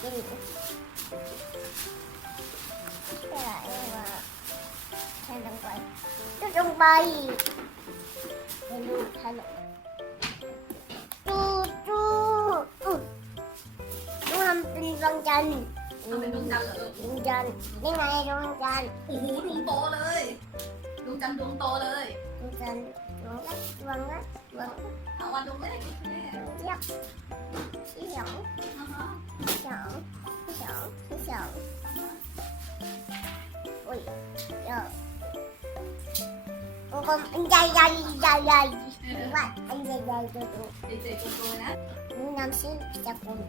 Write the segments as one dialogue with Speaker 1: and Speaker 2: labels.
Speaker 1: กินแต่ว่าฉันต้องไปไปดูถนนดูทำเป็นดวงจันทร์
Speaker 2: ทำเป็นดวงจันทร์เหรอ
Speaker 1: ดวงจันทร์นี่ไงดวงจันทร์
Speaker 2: โอ้โหดวงโตเลยดวงจันทร์ดวงโตเลย
Speaker 1: ดวงจันทร์ดวงเล็กดวงเล็กดวง
Speaker 2: เอาวันดวงเล็กแน่
Speaker 1: เล็กที่สอง
Speaker 2: อ่าฮะ
Speaker 1: ที่สองอุ้ยเดี๋ยวมันก็ใหญ่ว่าอันใหญ่ตัว
Speaker 2: เด็กๆโตๆนะ
Speaker 1: นี่น้ำชื่อสกุล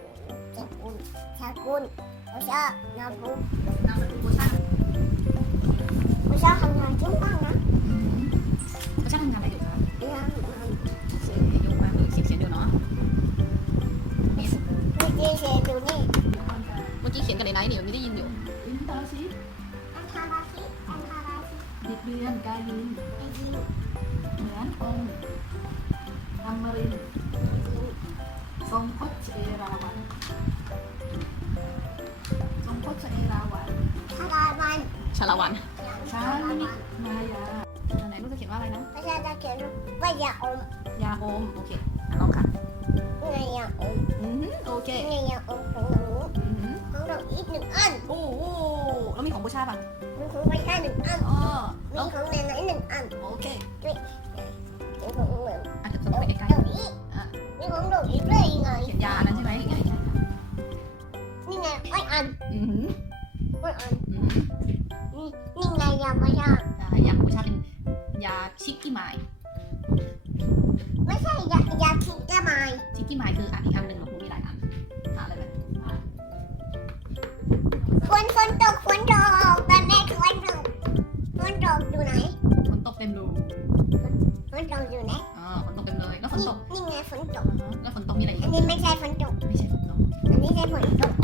Speaker 1: 我想要不
Speaker 2: นามสกุลโบชั่น
Speaker 1: 我想很难听到呢。
Speaker 2: โบชั่นทำงานอะไรอยู่คะ
Speaker 1: 你看，
Speaker 2: ยกมาเขียนดูเนาะ
Speaker 1: 你这些努力，
Speaker 2: เมื่อกี้เขียนกันในไลน์นี่มันไม่ได้ยินอยู่ลิ้นตาชี้
Speaker 1: 看他拉稀，
Speaker 2: ดิดเดือนกายลิน
Speaker 1: 已经
Speaker 2: เหมือนองค์อมรินทร์ทรงพจน์เอราวัณทรงพจน์เอราวัณ
Speaker 1: 他拉完，
Speaker 2: ชาละวัน
Speaker 1: 他拉完，
Speaker 2: มายาไหนลูกจะเขียนว่าอะไรนะ
Speaker 1: 我现在给你我要om，
Speaker 2: ยาโอมโอเคลองค่ะ
Speaker 1: 我要om，
Speaker 2: โอเค
Speaker 1: 我要om红龙一หนึ่งอัน
Speaker 2: โอ้โหแล้วมีของโบชาป่ะ
Speaker 1: มีของไปได้หนึ่งอัน
Speaker 2: อ๋อ
Speaker 1: มีของในไหนหนึ่งอัน
Speaker 2: โอเค
Speaker 1: มีของเหมือน
Speaker 2: อ่ะเดี๋ยวส่งไปใกล้
Speaker 1: เดี๋ยวนี้มีของดอกอีกด้วยไง
Speaker 2: ๆเขียนยาอันนั้นใช่ไหม
Speaker 1: นี่ไงไว้อัน
Speaker 2: อือหือ
Speaker 1: ไว้อัน
Speaker 2: อือหือ
Speaker 1: นี่ไงยาพยาย
Speaker 2: ยาโบชาเป็นยาชิกกี้ไมล์
Speaker 1: ไม่ใช่ยาคิดได้ไหม
Speaker 2: ชิกกี้ไมล์คืออันอีกอันหนึ่งของครูมีหลายอันหาอะไรไหม
Speaker 1: ฝนตกแต่แม่ฝนตกอยู่ไหน
Speaker 2: ฝนตกเต็มรู
Speaker 1: ฝนตกอยู่ไหน
Speaker 2: อ๋อฝนตกเต็มเลยแล้วฝนตก
Speaker 1: นี่ไงฝนตก
Speaker 2: แล้วฝนตกมีอะไรอีก
Speaker 1: อันนี้ไม่ใช่ฝนตก
Speaker 2: ไม่ใช่ฝนตก
Speaker 1: อันนี้ใช่ฝนตก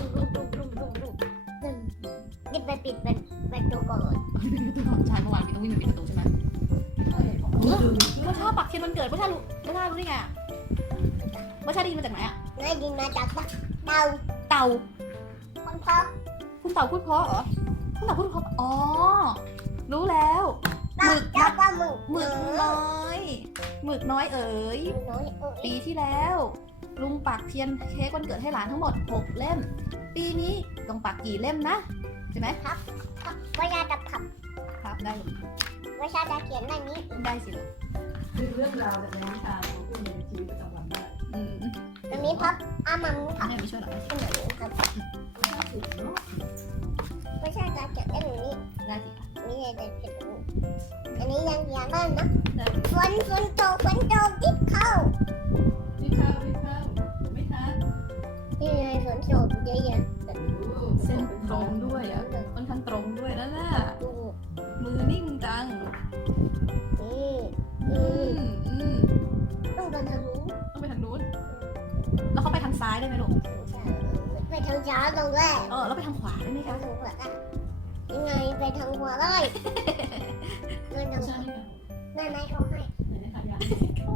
Speaker 1: นี่ไปปิดประตูก่อน
Speaker 2: ใช่เมื่อวานพี่ต้องวิ่งไปปิดประตูใช่ไหมโบชาปักเทียนวันเกิดโบชารู้ได้ไงอ่ะโบชาได้ยินมาจากไหนอ่ะ
Speaker 1: นายดินมาจากเตา
Speaker 2: เต่า
Speaker 1: คนพ่อ
Speaker 2: คุณเต่าพูดเพราะเหรอคุณเต่าพูดเพราะอ๋อรู้แล้ว
Speaker 1: เจ้าป้ามึง
Speaker 2: หมึกน้อยหมึกน้อยเอ๋ย ปีที่แล้วลุงปักเทียนเค้กวันเกิดให้หลานทั้งหมด6เล่มปีนี้ต้องปักกี่เล่มนะใช่ไหม
Speaker 1: วิชาจะขับ
Speaker 2: ครับได้
Speaker 1: วิชาจะเขียนแบบนี้
Speaker 2: ได้สิลูก
Speaker 3: คือเรื่องราวจากในนิทานของผู้ในชีวิตประจำวันได้
Speaker 2: อืม
Speaker 1: ตรงนี้พับมัน
Speaker 2: อันนี้ไม่ช่วยหรอก
Speaker 1: เป็นแบบนี้ครับ
Speaker 3: สุดเนาะ
Speaker 1: วิชาจะเขียนแบบนี้
Speaker 2: ได้สิค่ะ
Speaker 1: นี่จะเขียนอันนี้ยังบ้านนะ
Speaker 2: ได้
Speaker 1: ฝนตกทิพเข้า
Speaker 3: ไม่เข้าไม่ทัน
Speaker 1: นี่ไงฝนตกเยอะ
Speaker 2: เส้นตรงด้วยอ่ะค่อนข้างตรงด้วยนั่นแหละ
Speaker 1: ๆดู
Speaker 2: มือนิ่งจัง
Speaker 1: นี่
Speaker 2: อืม
Speaker 1: ต้องเดินทางนู้น
Speaker 2: ต้องไปทางนู้นแล้วเขาไปทางซ้ายได้ไหมลูก
Speaker 1: ไปทางซ้ายตรงแรก
Speaker 2: แล้วไปทางขวาได้ไหม
Speaker 1: ไป
Speaker 2: คะ
Speaker 1: ทางขวาได้ยังไงไปทางขวาได้นั่น
Speaker 3: ใช่ไหม
Speaker 1: นั่นนายเขาให้
Speaker 3: ไหนนะคะยา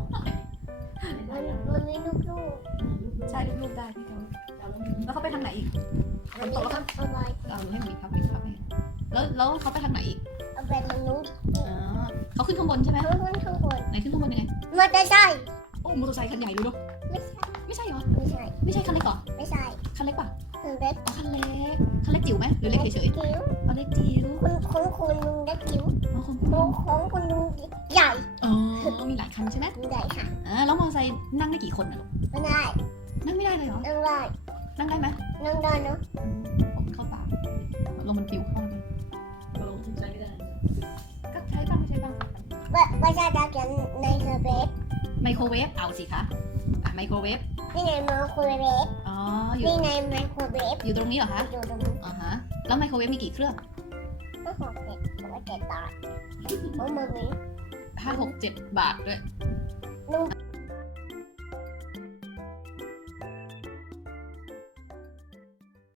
Speaker 1: มันมีลูก
Speaker 2: ใช่ลูกๆได้พี่เขา แล้วเขาไปทางไหนอีก
Speaker 1: ๆมันมีทำอะไร
Speaker 2: เอาให้มีครับให้แล้วเขาไปทางไหนอีก
Speaker 1: เอาไปทางนู้น
Speaker 2: อ๋อเขาขึ้นข้างบนใช่ไหม
Speaker 1: ข้างบน
Speaker 2: ไหนขึ้นข้างบนยังไง
Speaker 1: มันจะใช่
Speaker 2: โอ้มอเตอร์ไซค์คันใหญ่ดูดู
Speaker 1: ไม่ใช่
Speaker 2: ไม่ใช่เหรอ
Speaker 1: ไม่ใช่
Speaker 2: ไม่ใช่คันเล็กเหรอ
Speaker 1: ไม่ใช่
Speaker 2: คันเล็กป่ะ
Speaker 1: คือเล็ก
Speaker 2: อ๋อคันเล็กคันเล็กจิ๋วไหมหรือเล็กเฉย
Speaker 1: จิ๋ว
Speaker 2: ๆอ๋อเล็กจิ๋ว
Speaker 1: คุณลุงเล็กจิ๋ว
Speaker 2: อ๋อของ
Speaker 1: ของคุณลุงใหญ่
Speaker 2: อ๋อมีหลายคันใช่ไหม
Speaker 1: ใหญ่ค่ะ
Speaker 2: แล้วมอเตอร์ไซค์นั่งได้กี่คนนะลูก
Speaker 1: ไม่ได้
Speaker 2: นั่งไม่ได้เลยเหรอ
Speaker 1: นั่งได้
Speaker 2: นั่งได้ไหม
Speaker 1: นั่งได้เนาะ
Speaker 2: ผมเข้าตาลมมันปิวเข้าไป
Speaker 3: ลงใช้ไม่ได้
Speaker 2: ก็ใช้บ้างไม่ใช้บ้าง
Speaker 1: ว่าจะเขียนในเทอร์เบส
Speaker 2: ไมโครเวฟเอาสิคะไมโครเวฟ
Speaker 1: นี่ไงไมโครเวฟ
Speaker 2: อ๋ออยู่
Speaker 1: นี่ไงไมโครเวฟ
Speaker 2: อยู่ตรงนี้เหรอคะ
Speaker 1: อยู่ตรงนี้
Speaker 2: อ๋อฮะแล้วไมโครเวฟมีกี่เครื่อง
Speaker 1: ก็หกเจ็ดผมว่าเจ็ดบาทเพราะมันมี
Speaker 2: 5 6 7 บาทด้วย
Speaker 1: ลุง